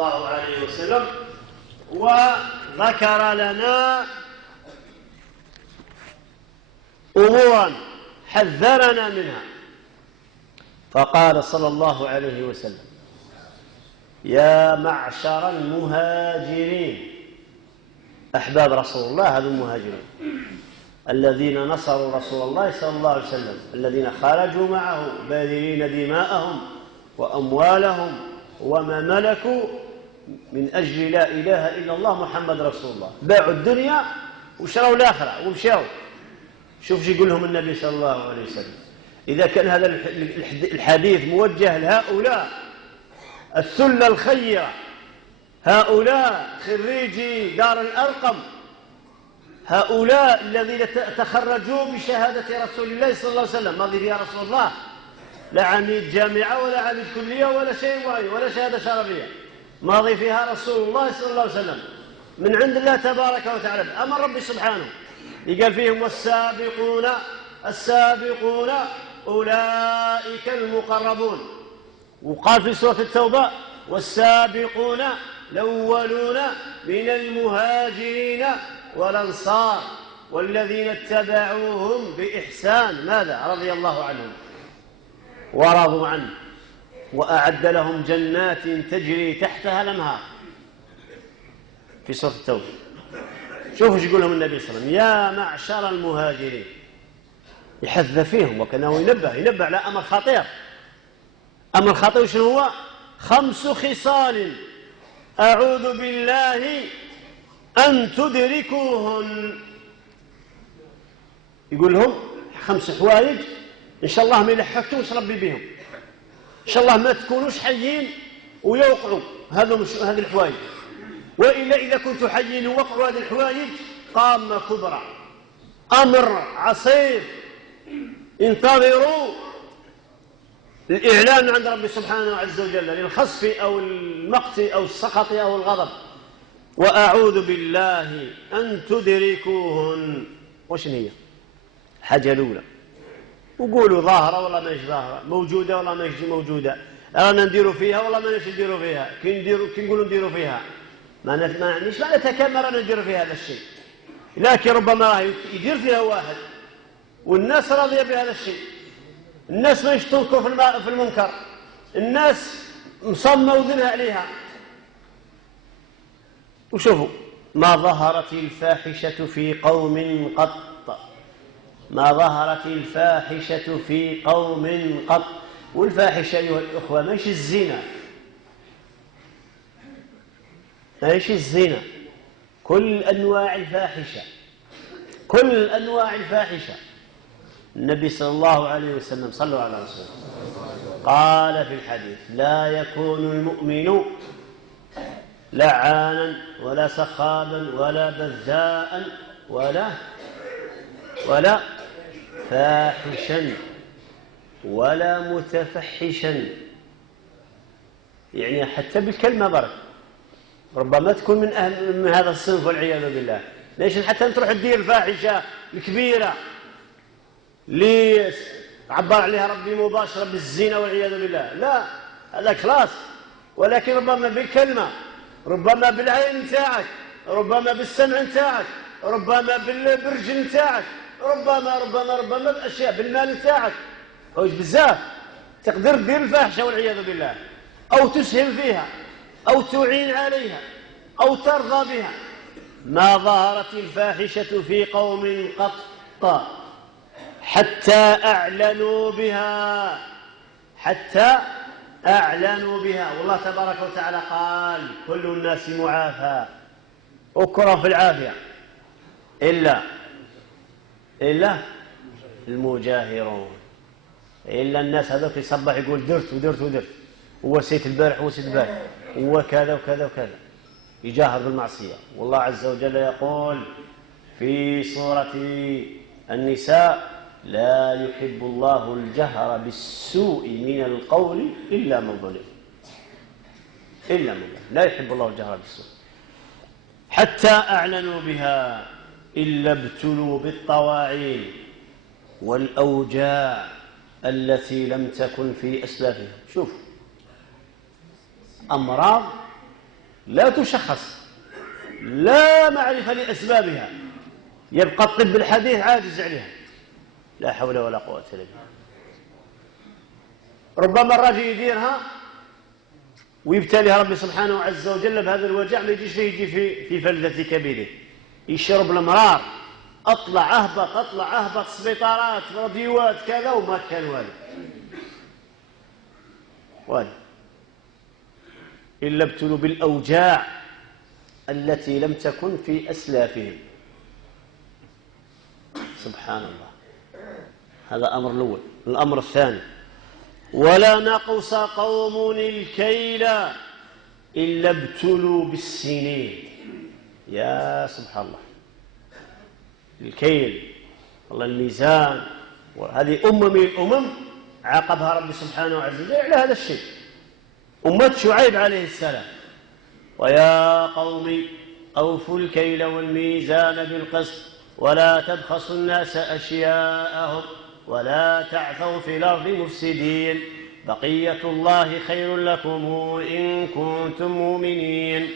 الله عليه وسلم وذكر لنا أمورا حذرنا منها، فقال صلى الله عليه وسلم: يا معشر المهاجرين، أحباب رسول الله هذو المهاجرين الذين نصروا رسول الله صلى الله عليه وسلم، الذين خرجوا معه باذلين دماءهم وأموالهم وما ملكوا من أجل لا إله إلا الله محمد رسول الله، باعوا الدنيا وشروا الآخرة ومشوا. شوف شو يقول لهم النبي صلى الله عليه وسلم. إذا كان هذا الحديث موجه لهؤلاء الثلة الخيرة، هؤلاء خريجي دار الأرقم، هؤلاء الذين تخرجوا بشهادة رسول الله صلى الله عليه وسلم، ماضي بها رسول الله، لا عميد جامعة ولا عميد كلية ولا شيء ولا شهادة شرفية، ماضي فيها رسول الله صلى الله عليه وسلم من عند الله تبارك وتعالى. أمر ربي سبحانه يقال فيهم: والسابقون السابقون أولئك المقربون. وقال في سورة التوبة: والسابقون الأولون من المهاجرين والأنصار والذين اتبعوهم بإحسان، ماذا؟ رضي الله عنهم ورضوا عنه وأعد لهم جنات تجري تحتها الأنهار، في سورة التوبة. شوفوا ايش يقول لهم النبي صلى الله عليه وسلم: يا معشر المهاجرين، يحث فيهم وكانه ينبه على أمر خطير. أمر خطير شنو هو؟ 5 خصال أعوذ بالله أن تدركوهن. يقول لهم 5 حوايج إن شاء الله ما يلحقتوش ربي بهم، إن شاء الله ما تكونوش حيين ويوقعوا هذه الحوايج، وإلا إذا كنتوا حيين ووقعوا هذه الحوايج قامة كبرى، أمر عصيب، انتظروا الإعلان عند ربي سبحانه عز وجل للخسف أو المقت أو السخط أو الغضب. وأعوذ بالله أن تدركوهن. وش هي؟ حاجة الأولى، وقولوا ظاهرة والله ماهيش ظاهرة، موجودة والله ماهيش موجودة، رانا نديروا فيها والله ماناش نديروا فيها، كي نقولوا نديروا فيها ما نتكلم رانا نديروا فيها هذا الشيء، لكن ربما يدير فيها واحد والناس راضية بهذا الشيء، الناس ما يشتركوا في المنكر، الناس مصممة وذنها عليها. وشوفوا: ما ظهرت الفاحشة في قوم قط، ما ظهرت الفاحشة في قوم قط. والفاحشة أيها الأخوة ماهيش الزنا، ماهيش الزنا، كل أنواع الفاحشة، كل أنواع الفاحشة. النبي صلى الله عليه وسلم، صلوا على رسوله، قال في الحديث: لا يكون المؤمن لعانا ولا سخابا ولا بذاء ولا فاحشا ولا متفحشا. يعني حتى بالكلمة برك ربما تكون من هذا الصنف والعياذ بالله. ليش حتى تروح تدير الفاحشة الكبيرة اللي عبر عليها ربي مباشرة بالزنا والعياذ بالله، لا، هذا خلاص. ولكن ربما بالكلمة، ربما بالعين نتاعك، ربما بالسمع نتاعك، ربما بالرجل نتاعك، ربما بأشياء، بالمال نتاعك، حوايج بزاف تقدر تدير الفاحشة والعياذ بالله، أو تسهم فيها أو تعين عليها أو ترضى بها. ما ظهرت الفاحشة في قوم قط حتى أعلنوا بها. والله تبارك وتعالى قال: كل الناس معافى، أكرم في العافية إلا المجاهرون. إلا الناس هذوك يصبح يقول درت ووسيت البارح ووسيت البارح وكذا وكذا وكذا، يجاهر بالمعصية. والله عز وجل يقول في سورة النساء: لا يحب الله الجهر بالسوء من القول إلا من ظلم. لا يحب الله الجهر بالسوء. حتى أعلنوا بها إلا ابتلوا بالطواعين والأوجاع التي لم تكن في أسلافهم. شوف، أمراض لا تشخص، لا معرفة لأسبابها، يبقى الطب الحديث عاجز عليها. لا حول ولا قوة إلا بالله. ربما الراجل يديرها ويبتليها ربي سبحانه عز وجل بهذا الوجع، ما يجيش فيه، يجي في فلذة كبده، يشرب المرار، اطلع اهبط سبيطارات راديوات كذا وما كان والو إلا ابتلوا بالأوجاع التي لم تكن في أسلافهم. سبحان الله. هذا أمر الأول. الأمر الثاني: ولا نقص قوم الكيل إلا ابتلوا بالسنين. يا سبحان الله. الكيل والله الميزان، وهذه أمة من الأمم عاقبها ربي سبحانه عز وجل على هذا الشيء. أمة شعيب عليه السلام: ويا قوم أوفوا الكيل والميزان بالقسط ولا تبخسوا الناس أشياءهم ولا تعثوا في الأرض مفسدين بقية الله خير لكم إن كنتم مؤمنين.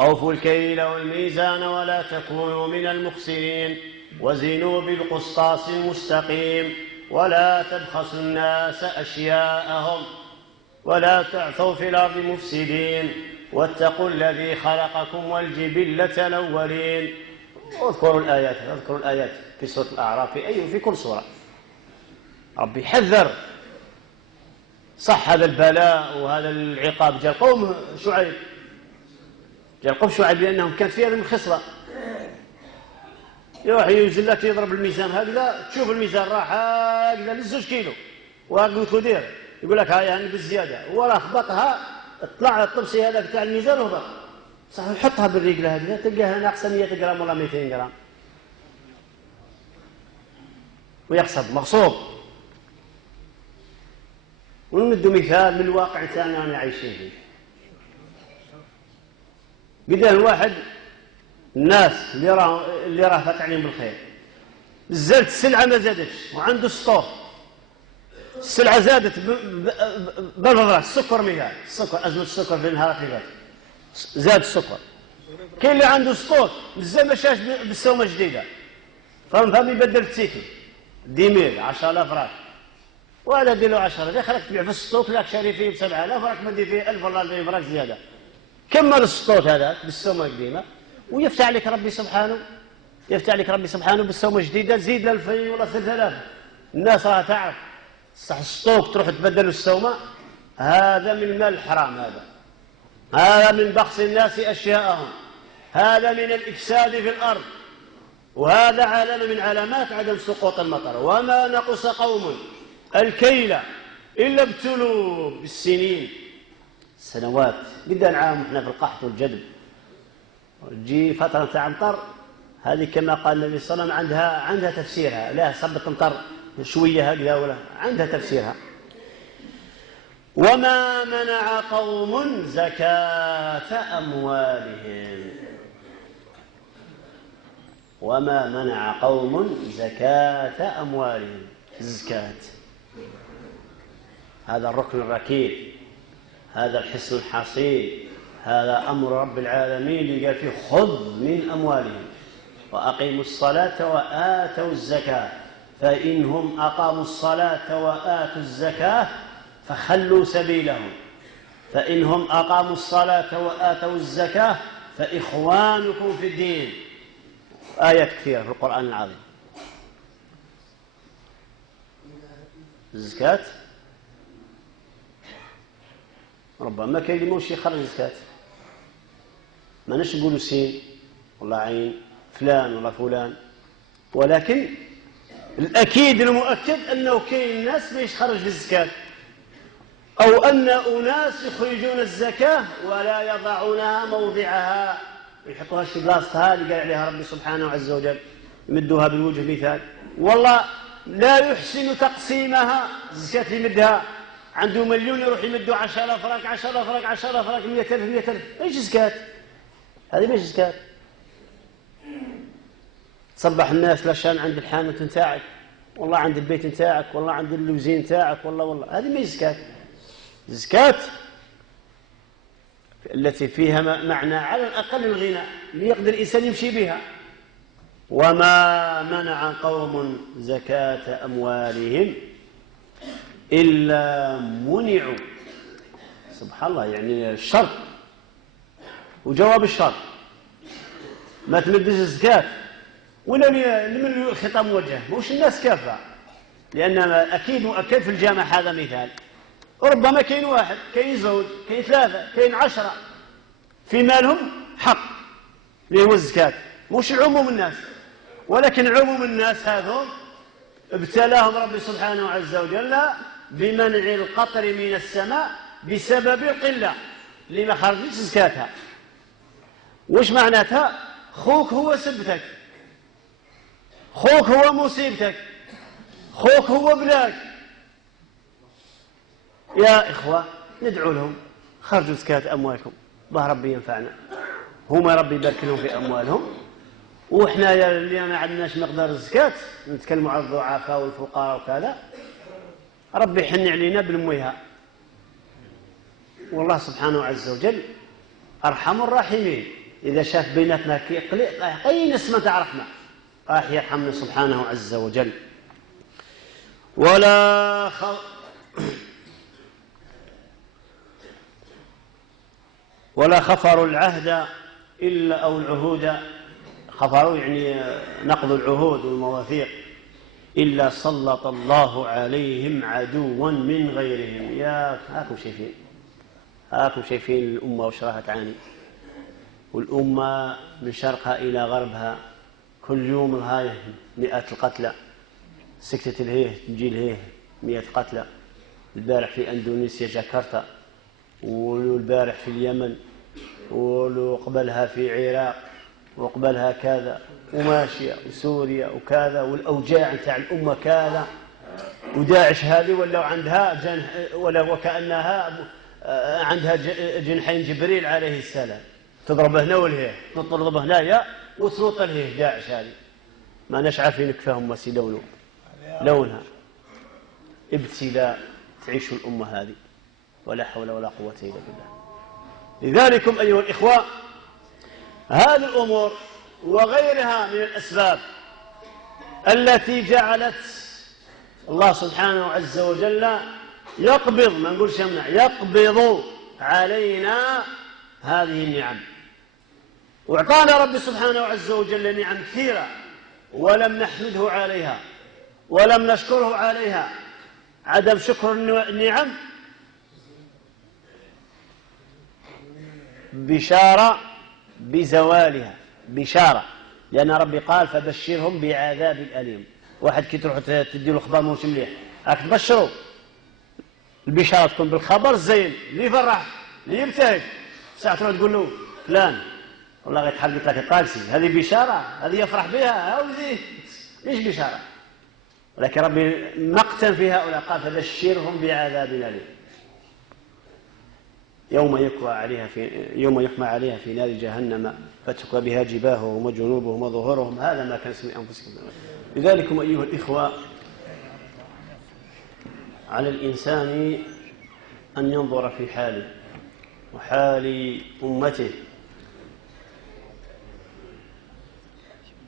أوفوا الكيل والميزان ولا تكونوا من المخسرين وزنوا بالقسطاس المستقيم ولا تبخسوا الناس أشياءهم ولا تعثوا في الأرض مفسدين واتقوا الذي خلقكم والجبلة الأولين. اذكروا الآيات في سورة الأعراف، في كل سورة ربي يحذر. صح هذا البلاء وهذا العقاب جاء قوم شعيب لأنهم كانت في هذه الخصلة. يروح ينزل لك يضرب الميزان هكذا، تشوف الميزان راح هكذا ل2 كيلو وقلت له دير، يقول لك هاي يعني بالزيادة، ولا خبطها طلع الطبسي هذا بتاع الميزان وهبط. صح يحطها بالرجل هكذا تلقاها ناقصة 100 جرام ولا 200 جرام ويقصد مغصوب. ونمد مثال من الواقع ثاني أنا عايشين فيه. بدأ الواحد الناس اللي راه فات عليهم بالخير، زادت السلعة ما زادتش وعنده ستور، السلعة زادت بالفضل. السكر مثال، أزمة السكر في النهارات اللي فاتت زاد السكر. كاين اللي عنده ستور بزاف ما شاش بالسومة جديدة، فهم يبدل التيكي 10,000 10,000 راك، وهذا دير له 10 اللي خليك تبيع في السطوط راك شاري فيه ب 7,000 راك مدي فيه 1000 ولا 2000 راك زيادة. كمل السطوط هذا بالسومة القديمة ويفتح عليك ربي سبحانه بالسومة الجديدة، زيد ل 2000 ولا 3000. الناس راه تعرف صح السطوك تروح تبدل السومة، هذا من المال الحرام، هذا من بخس الناس أشياءهم، هذا من الإفساد في الأرض، وهذا علامة من علامات عدم سقوط المطر. وما نقص قوم الكيل إلا ابتلوا بالسنين. سنوات بدنا نعاهم احنا في القحط والجدب، تجي فترة تاع مطر، هذه كما قال النبي صلى الله عليه وسلم عندها تفسيرها. لا صبت مطر شوية هكذا ولا عندها تفسيرها. وما منع قوم زكاة أموالهم. وما منع قوم زكاة أموالهم. الزكاة هذا الركن الركين، هذا الحصن الحصين، هذا أمر رب العالمين اللي قال فيه خذ من أموالهم وأقيموا الصلاة وآتوا الزكاة فإنهم أقاموا الصلاة وآتوا الزكاة فخلوا سبيلهم فإنهم أقاموا الصلاة وآتوا الزكاة فإخوانكم في الدين. آيات كثيرة في القرآن العظيم. الزكاة ربما كاين اللي ماهوش يخرج الزكاة، ماناش نقولوا سين ولا عين فلان ولا فلان، ولكن الأكيد المؤكد أنه كاين ناس ما يخرج الزكاة، أو أن أناس يخرجون الزكاة ولا يضعونها موضعها، يحطوها في بلاصتها اللي قال عليها ربي سبحانه عز وجل، يمدوها بالوجه مثال، والله لا يحسن تقسيمها. الزكاة يمدها عنده مليون يروح يمدوا 10,000 راك 10,000 راك 10,000 راك 100,000 100,000. ايش زكاة؟ هذه ماهيش زكاة. تصبح الناس لا شان عند الحانوت نتاعك، والله عند البيت نتاعك، والله عند اللوزين نتاعك، والله هذه ماهيش زكاة. الزكاة التي فيها معنى على الأقل الغنى ليقدر الإنسان يمشي بها. وما منع قوم زكاة أموالهم إلا منعوا. سبحان الله، يعني الشرط وجواب الشرط. ما تمدش الزكاة ولا لمن الخطاب موجه؟ مش الناس كافة، لأن أكيد مؤكد في الجامع هذا مثال. ربما كاين واحد، كاين زوج، كاين ثلاثة، كاين 10 في مالهم حق اللي هو الزكاة، مش عموم الناس. ولكن عموم الناس هذول ابتلاهم ربي سبحانه عز وجل بمنع القطر من السماء بسبب القلة اللي ما خرجتش زكاتها. وش معناتها؟ خوك هو سبتك، خوك هو مصيبتك، خوك هو بلاك. يا إخوة ندعو لهم خرجوا زكاة أموالكم، الله ربي ينفعنا، هما ربي يبارك لهم في أموالهم. وإحنا اللي ما عندناش مقدار الزكاة نتكلموا على الضعفاء والفقراء وكذا، ربي يحن علينا بالمويها. والله سبحانه عز وجل أرحم الراحمين، إذا شاف بيناتنا أي نسمة تاع رحمة راح يرحمنا سبحانه عز وجل. ولا خفروا العهد إلا أو العهود، خفروا يعني نقض العهود والمواثيق، إلا سلط الله عليهم عدوا من غيرهم. يا هاكم شايفين الأمة وش راها تعاني، والأمة من شرقها إلى غربها كل يوم هاي 100 القتلى، سكتة الهيه تجي الهيه 100 قتلى. البارح في أندونيسيا جاكرتا، والبارح في اليمن، وقبلها في العراق، وقبلها كذا، وماشية وسوريا وكذا، والأوجاع تاع الأمة كذا. وداعش هذه ولا عندها ولا وكأنها عندها جنحين جبريل عليه السلام، تضرب هنا والهيه، تضرب هنايا وتروط الهيه. داعش هذه ما ناش عارفين كفاهم ما سي لونها. ابتلاء تعيش الأمة هذه، ولا حول ولا قوة إلا بالله. لذلكم أيها الإخوة هذه الأمور وغيرها من الأسباب التي جعلت الله سبحانه عز وجل يقبض، ما نقولش يمنع، يقبض علينا هذه النعم. واعطانا رب سبحانه عز وجل نعم كثيرة ولم نحمده عليها ولم نشكره عليها. عدم شكر النعم بشارة بزوالها، بشارة، لأن ربي قال فبشرهم بعذاب أليم. واحد كي تروح تديله خبر موش مليح راك تبشروا، البشارة تكون بالخبر الزين اللي يفرح اللي يبتهج. ساعة تروح تقول له فلان والله غير تحرقت لك الطاكسي، هذه بشارة، هذه يفرح بها، هذه ليش بشارة؟ ولكن ربي مقتا في هؤلاء قال فبشرهم بعذاب أليم يوم يحمى عليها في نار جهنم فتكوى بها جباههم وجنوبهم وظهورهم هذا ما كنتم لأنفسكم. لذلكم أيها الإخوة على الإنسان أن ينظر في حاله وحال أمته،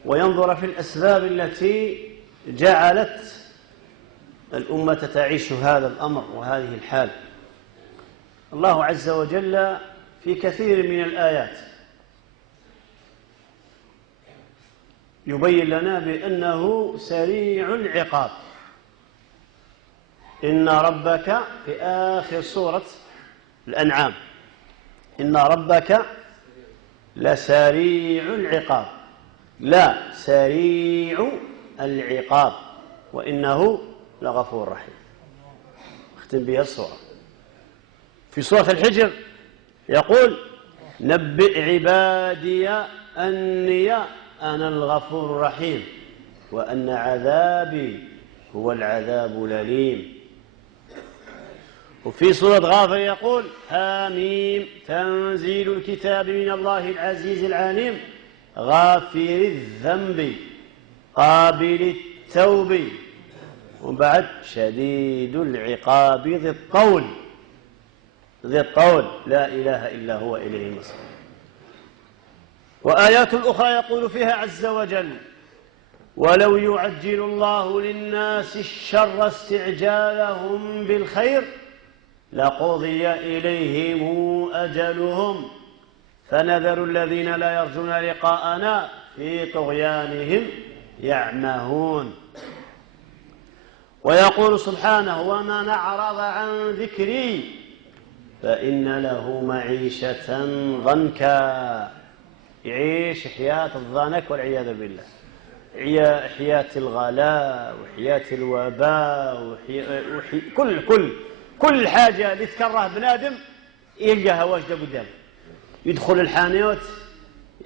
وينظر في الأسباب التي جعلت الأمة تعيش هذا الأمر وهذه الحال. الله عز وجل في كثير من الآيات يبين لنا بأنه سريع العقاب. إن ربك في آخر سورة الأنعام إن ربك لسريع العقاب، لا سريع العقاب وإنه لغفور رحيم. اختم بها السورة. في سورة الحجر يقول نبئ عبادي أني أنا الغفور الرحيم وأن عذابي هو العذاب الأليم. وفي سورة غافر يقول حميم تنزيل الكتاب من الله العزيز العليم غافر الذنب قابل التوب وبعد شديد العقاب ذي الطول. ذي الطول لا إله إلا هو إليه المصير. وآيات أخرى يقول فيها عز وجل: ولو يعجل الله للناس الشر استعجالهم بالخير لقضي إليهم أجلهم فنذر الذين لا يرجون لقاءنا في طغيانهم يعمهون. ويقول سبحانه: ومن أعرض عن ذكري فإن له معيشة ضنكا. يعيش حياة الضنك والعياذ بالله، حياة الغلاء وحياة الوباء كل حاجة اللي تكره بنادم يلقاها واجدة قدامه. يدخل الحانوت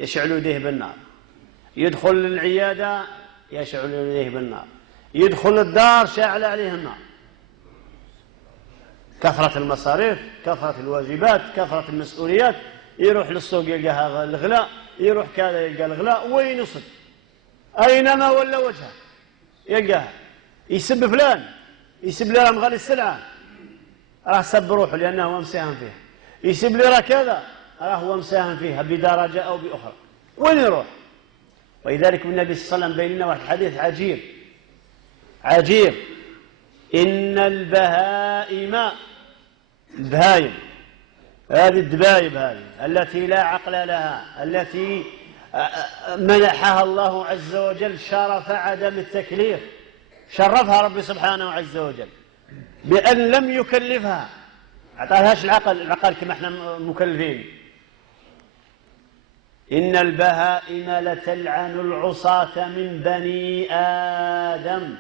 يشعل يديه بالنار، يدخل العيادة يشعل يديه بالنار، يدخل الدار شاعل عليه النار. كثرة المصاريف، كثرة الواجبات، كثرة المسؤوليات. يروح للسوق يلقى هذا الغلاء، يروح كذا يلقى الغلاء، وين يصد؟ أينما ولا وجهه يلقاها. يسب فلان، يسب لي راه مغالي السلعة، راه سب روحه لأنه هو مساهم فيها. يسب لي راه كذا، راه هو مساهم فيها بدرجة أو بأخرى. وين يروح؟ ولذلك النبي صلى الله عليه وسلم بين لنا واحد الحديث عجيب: إن البهائم، هذه الدبايب هذه التي لا عقل لها، التي منحها الله عز وجل شرف عدم التكليف، شرفها ربي سبحانه عز وجل بأن لم يكلفها، أعطاهاش العقل كما احنا مكلفين. إن البهائم لتلعن العصاة من بني آدم.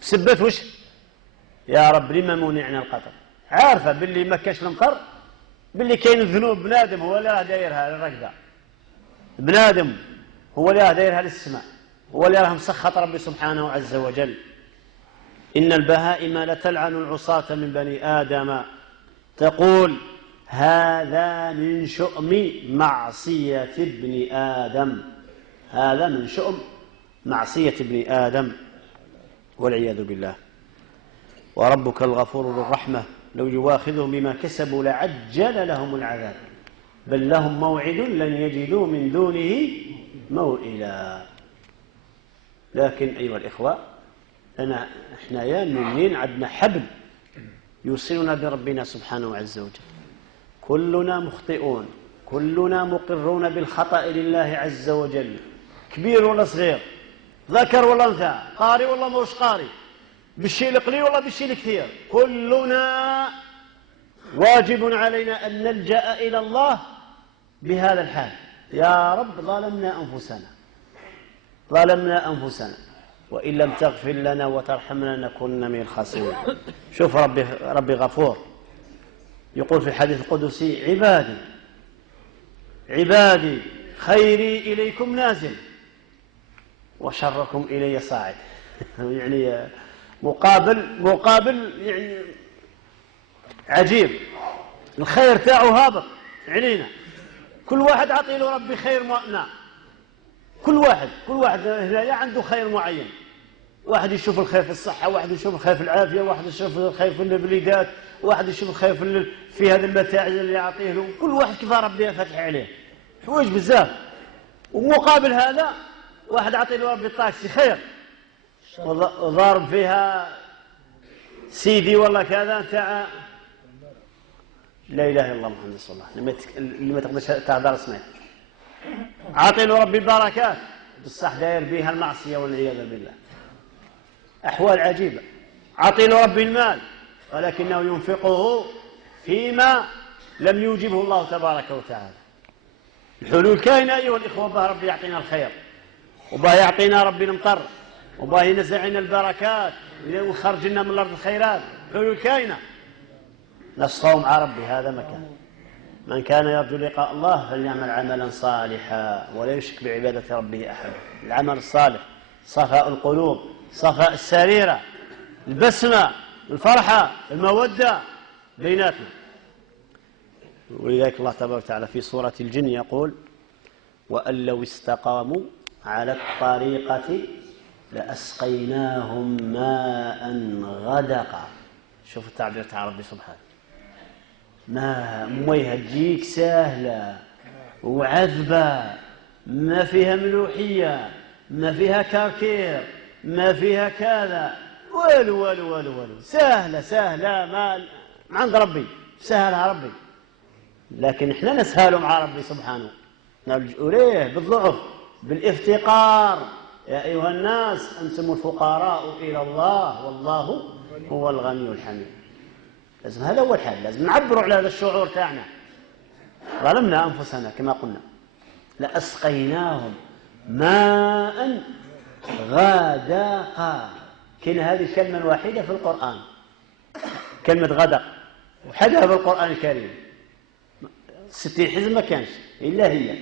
سبت وش؟ يا رب لما منعنا القطر؟ عارفة باللي ما كاش المطر، باللي كاين الذنوب. بنادم هو اللي راه دايرها للركبة، بنادم هو اللي راه دايرها للسماء، هو اللي راه مسخط ربي سبحانه عز وجل. إن البهائم لتلعن العصاة من بني آدم تقول: هذا من شؤم معصية ابن آدم. هذا من شؤم معصية ابن آدم والعياذ بالله. وربك الغفور ذو الرحمة لو يواخذهم بما كسبوا لعجل لهم العذاب بل لهم موعد لن يجدوا من دونه موئلا. لكن أيها الإخوة، احنا يا مؤمنين عندنا حبل يوصلنا بربنا سبحانه عز وجل. كلنا مخطئون، كلنا مقرون بالخطأ لله عز وجل، كبير ولا صغير، ذكر ولا انثى، قاري ولا مش قاري، بالشيء القليل ولا بالشيء الكثير، كلنا واجب علينا أن نلجأ إلى الله بهذا الحال. يا رب ظلمنا أنفسنا وإن لم تغفر لنا وترحمنا لنكونن من الخاسرين. شوف ربي غفور، يقول في الحديث القدسي: عبادي خيري إليكم نازل وشركم إلي صاعد. يعني مقابل يعني عجيب. الخير تاعه هابط علينا، كل واحد عطي له ربي خير نعم. كل واحد هنا عنده خير معين. واحد يشوف الخير في الصحة، واحد يشوف الخير في العافية، واحد يشوف الخير في الوليدات، واحد يشوف الخير في هذه المتاع اللي يعطيه له. كل واحد كيف ربي فتح عليه حوايج بزاف. ومقابل هذا واحد عطي له ربي طاكسي خير وضارب فيها سيدي والله كذا تاع لا اله الا الله محمد رسول الله اللي ما تقدرش تهضر اسمه. عاطي له ربي البركات بصح داير بها المعصيه والعياذ بالله. احوال عجيبه. عاطي له ربي المال ولكنه ينفقه فيما لم يوجبه الله تبارك وتعالى. الحلول كاينه ايها الاخوه، باه ربي يعطينا الخير، وباه يعطينا ربي المطر، وباه ينزع لنا البركات ويخرج لنا من الارض الخيرات. الحلول كاينه، نصفه مع ربي. هذا مكان من كان يرجو لقاء الله فليعمل عملا صالحا ولا يشرك بعبادة ربه أحدا. العمل الصالح، صفاء القلوب، صفاء السريرة، البسمة، الفرحة، المودة بيناتنا. ولذلك الله تبارك وتعالى في سورة الجن يقول: وأن لو استقاموا على الطريقة لأسقيناهم ماء غدقا. شوف التعبير تاع ربي سبحانه، ما مويها تجيك سهلة وعذبة، ما فيها ملوحية، ما فيها كركير، ما فيها كذا، والو والو والو والو، سهلة سهلة ما عند ربي، سهلها ربي. لكن احنا نسهل مع ربي سبحانه، نلجأ إليه بالضعف بالافتقار. يا أيها الناس أنتم الفقراء إلى الله والله هو الغني الحميد. لازم هذا أول حاجة، لازم نعبروا على هذا الشعور تاعنا. ظلمنا أنفسنا كما قلنا، لأسقيناهم ماء غدقا. كاين هذه الكلمة الوحيدة في القرآن، كلمة غدق، وحدها في القرآن الكريم 60 حزب ما كانش إلا هي.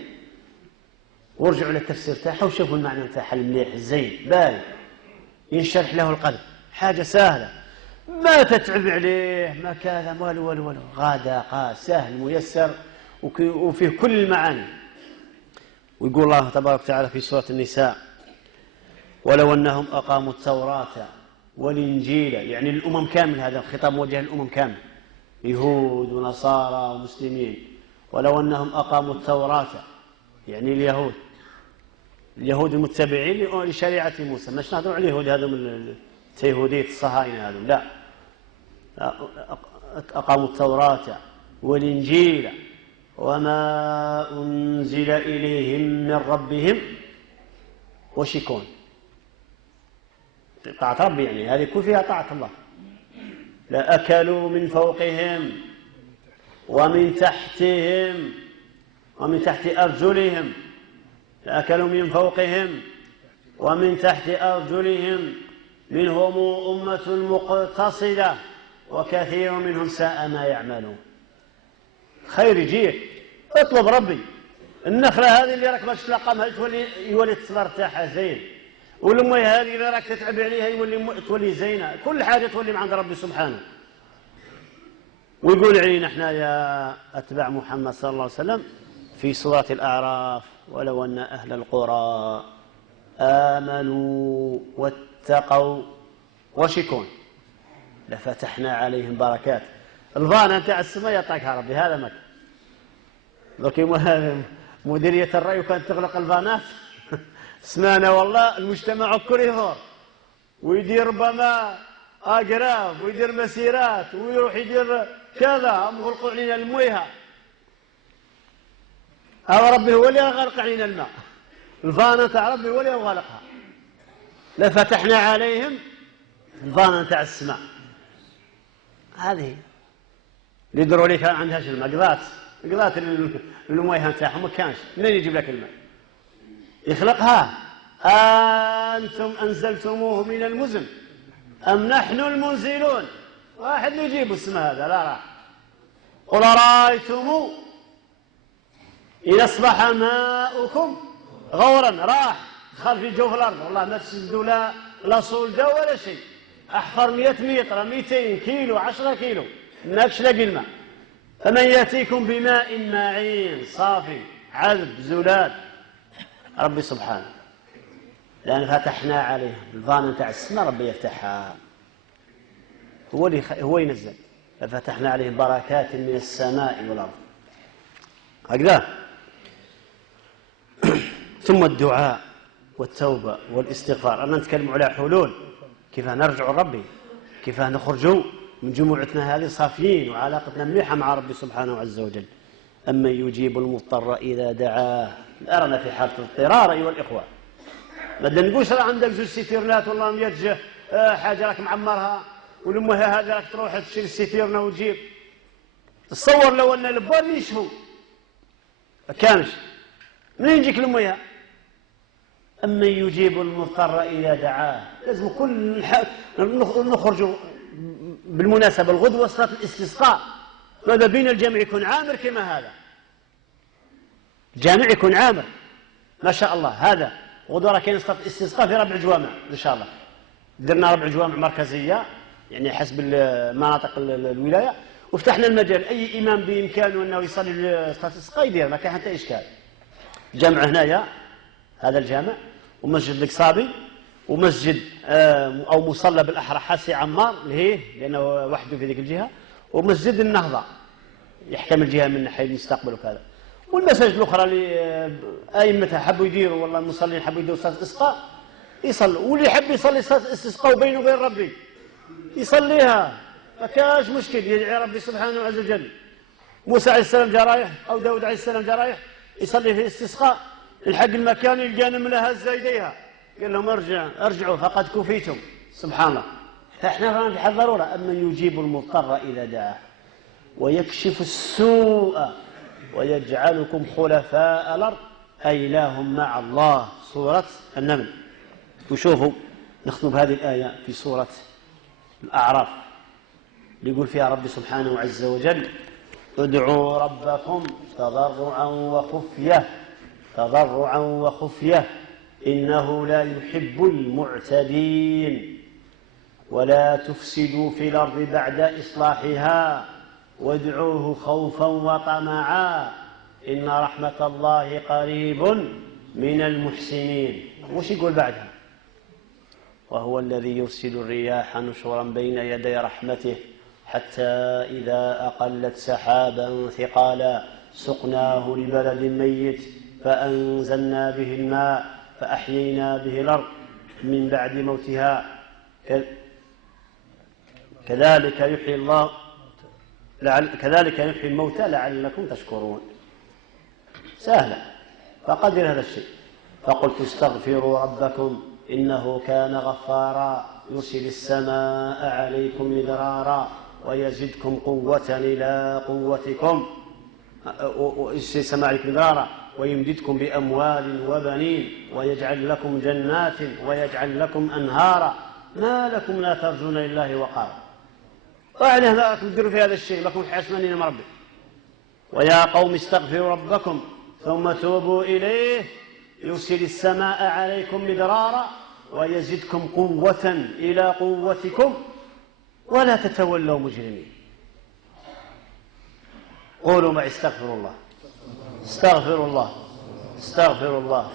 ورجعوا للتفسير تاعها وشوفوا المعنى تاعها المليح الزين باي، ينشرح له القلب، حاجة سهلة ما تتعب عليه ما كذا والو والو والو، غدقا سهل ميسر وفيه كل المعاني. ويقول الله تبارك وتعالى في سورة النساء: ولو أنهم أقاموا التوراة والإنجيل، يعني الأمم كامل، هذا الخطاب موجه للأمم كامل، يهود ونصارى ومسلمين. ولو أنهم أقاموا التوراة يعني اليهود المتبعين لشريعة موسى، مش نهضروا على اليهود هذا من اليهودية الصهاينة هذا، لا، أقاموا التوراة والإنجيل وما أنزل إليهم من ربهم. وش يكون؟ طاعة ربي، يعني هذه يكون فيها طاعة الله. لأكلوا من فوقهم ومن تحتهم ومن تحت أرجلهم، لأكلوا من فوقهم ومن تحت أرجلهم منهم أمة مقتصدة وكثير منهم ساء ما يعملون. خير يجيك، اطلب ربي. النخلة هذه اللي راك باش تلقمها يولي الثمر تاعها زين، والمية هذه اللي راك تتعب عليها تولي زينة، كل حاجة تولي من عند ربي سبحانه. ويقول علينا احنا يا أتباع محمد صلى الله عليه وسلم في سورة الأعراف: ولو أن أهل القرى آمنوا واتقوا وش يكون؟ لفتحنا عليهم بركات. الفانة تاع السماء يعطيكها ربي، هذا مك ذوك مديرية الري وكانت تغلق الفانات سمعنا والله المجتمع الكل يثور ويدير ربما أقراف ويدير مسيرات ويروح يدير كذا، هم غلقوا علينا المويها، هذا ربي هو اللي غلق علينا الماء، الفانة تاع ربي هو اللي غلقها. لفتحنا عليهم الفانة تاع السماء هذه اللي يدروا لي كان عندها الماء قضات المويه تاعهم ما كانش، منين يجيب لك الماء؟ يخلقها. أنتم أنزلتموه من المزن أم نحن المنزلون؟ واحد يجيب السماء هذا لا راح. قل رأيتم إذا أصبح ماؤكم غورا، راح دخل في جوف الأرض، والله ما تسدوا لا صولدة ولا شيء، أحفر 100 متر 200 كيلو 10 كيلو ماكش لاقي الماء. فمن يأتيكم بماء معين صافي عذب زلال ربي سبحانه، لأن فتحنا عليه الفانة تاع السماء، ربي يفتحها، هو ينزل. ففتحنا عليه بركات من السماء والأرض هكذا. ثم الدعاء والتوبة والاستغفار. أنا نتكلم على حلول كيف نرجع ربي، كيف نخرج من جموعتنا هذه صافيين وعلاقتنا مليحة مع ربي سبحانه عز وجل. أما يجيب المضطر إذا دعاه. أرانا في حالة الاضطرار أيها الإخوة، بدنا نقولش راه عندك زوج سيتيرنات والله ميتجه حاجة راك معمرها والمها هذا راك تروح تشري السيتيرنا وتجيب. تصور لو أن البواب يشفوا كانش منين يجيك المياه؟ أما يجيب المضطر إذا دعاه. لازم كل نخرج بالمناسبة الغدوة صلاة الاستسقاء، ماذا بين الجامع يكون عامر كما هذا، الجامع يكون عامر ما شاء الله. هذا غدوة كاين صلاة الاستسقاء في 4 جوامع إن شاء الله، درنا 4 جوامع مركزية يعني حسب مناطق الولاية، وفتحنا المجال أي إمام بإمكانه أنه يصلي صلاة الاستسقاء يدير، ما كان حتى إشكال. جامع هنايا هذا الجامع ومسجد القصابي ومسجد أو مصلى بالأحرى حاسي عمار لأنه وحده في ذيك الجهة، ومسجد النهضة يحتمل جهة من ناحية المستقبل وكذا. والمساجد الأخرى اللي أئمتها حبوا يديروا والله المصلين حبوا يديروا صلاة استسقاء يصلوا، واللي يحب يصلي صلاة استسقاء بينه وبين ربي يصليها ما كاش مشكل، يدعي ربي سبحانه عز وجل. موسى عليه السلام جا رايح أو داود عليه السلام جا رايح يصلي في الاستسقاء، الحق المكان يلقى نملة هزة يديها قال لهم ارجعوا فقد كفيتم. سبحان الله. فاحنا في حال ضرورة أمن يجيب المضطر إذا دعاه ويكشف السوء ويجعلكم خلفاء الأرض أإله مع الله. سورة النمل. وشوفوا نختم بهذه الآية في سورة الأعراف يقول فيها رب سبحانه عز وجل ادعوا ربكم تضرعا وخفية إنه لا يحب المعتدين ولا تفسدوا في الأرض بعد إصلاحها وادعوه خوفا وطمعا إن رحمة الله قريب من المحسنين. وش يقول بعدها؟ وهو الذي يرسل الرياح نشرا بين يدي رحمته حتى إذا أقلت سحابا ثقالا سقناه لبلد ميت فأنزلنا به الماء فأحيينا به الأرض من بعد موتها كذلك يحيي الموتى لعلكم تشكرون. سهلة. فقدر هذا الشيء. فقلت استغفروا ربكم إنه كان غفارا يرسل السماء عليكم مدرارا ويزدكم قوة إلى قوتكم ويمددكم بأموال وبنين ويجعل لكم جنات ويجعل لكم أنهارا ما لكم لا ترجون لله وقارا. وعليه لا تقدروا في هذا الشيء لكم حسنين من ربكم. ويا قوم استغفروا ربكم ثم توبوا إليه يرسل السماء عليكم مدرارا ويزدكم قوة إلى قوتكم ولا تتولوا مجرمين. قولوا معي استغفر الله استغفر الله استغفر الله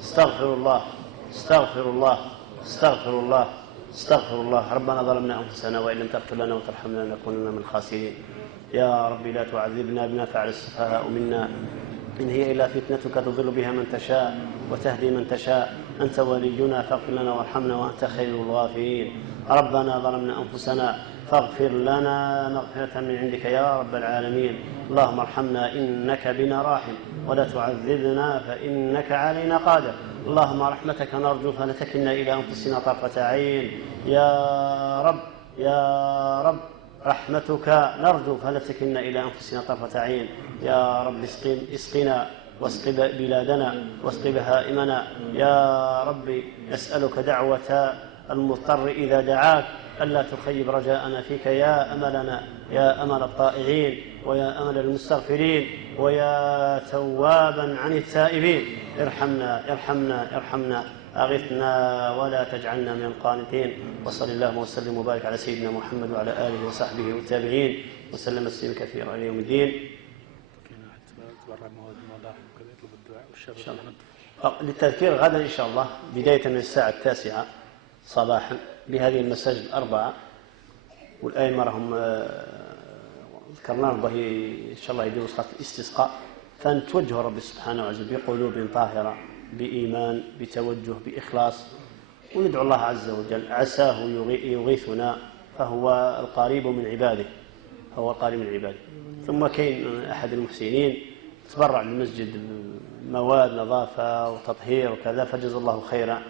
استغفر الله استغفر الله استغفر الله استغفر الله. ربنا ظلمنا أنفسنا وإن لم تغفر لنا وترحمنا لنكونن من الخاسرين. يا رب لا تعذبنا بما فعل السفهاء منا إن هي إلا فتنتك تضل بها من تشاء وتهدي من تشاء أنت ولينا فاغفر لنا وارحمنا وأنت خير الغافرين. ربنا ظلمنا أنفسنا فاغفر لنا مغفرة من عندك يا رب العالمين. اللهم ارحمنا إنك بنا راحم ولا تعذبنا فإنك علينا قادر. اللهم رحمتك نرجو فلا تكلنا إلى أنفسنا طرفة عين يا رب يا رب. رحمتك نرجو فلا تكلنا إلى أنفسنا طرفة عين يا رب. اسقنا واسق بلادنا واسق بهائمنا يا رب. نسألك دعوة المضطر إذا دعاك ألا تخيب رجاءنا فيك يا أملنا يا أمل الطائعين ويا أمل المستغفرين ويا توابا عن التائبين. ارحمنا ارحمنا ارحمنا أغثنا ولا تجعلنا من القانتين. وصلى الله وسلم وبارك على سيدنا محمد وعلى آله وصحبه والتابعين وسلم تسليما كثيرا إلى يوم الدين. للتذكير غدا إن شاء الله بداية من الساعة 9 صباحا بهذه المساجد 4 والأئمة راهم ذكرناهم إن شاء الله يديروا صلاة الاستسقاء. فنتوجه رب سبحانه وتعالى بقلوب طاهرة بإيمان بتوجه بإخلاص وندعو الله عز وجل عساه يغيثنا فهو القريب من عباده ثم كاين أحد المحسنين تبرع للمسجد مواد نظافة وتطهير وكذا فجزا الله خيرا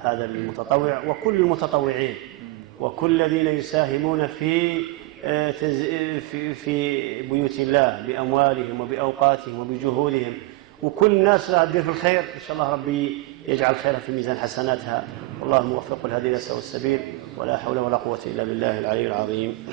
هذا المتطوع وكل المتطوعين وكل الذين يساهمون في بيوت الله بأموالهم وبأوقاتهم وبجهودهم وكل الناس لا تدير في الخير. إن شاء الله ربي يجعل خيرا في ميزان حسناتها والله موفق الهدي إلى سواء السبيل ولا حول ولا قوة إلا بالله العلي العظيم.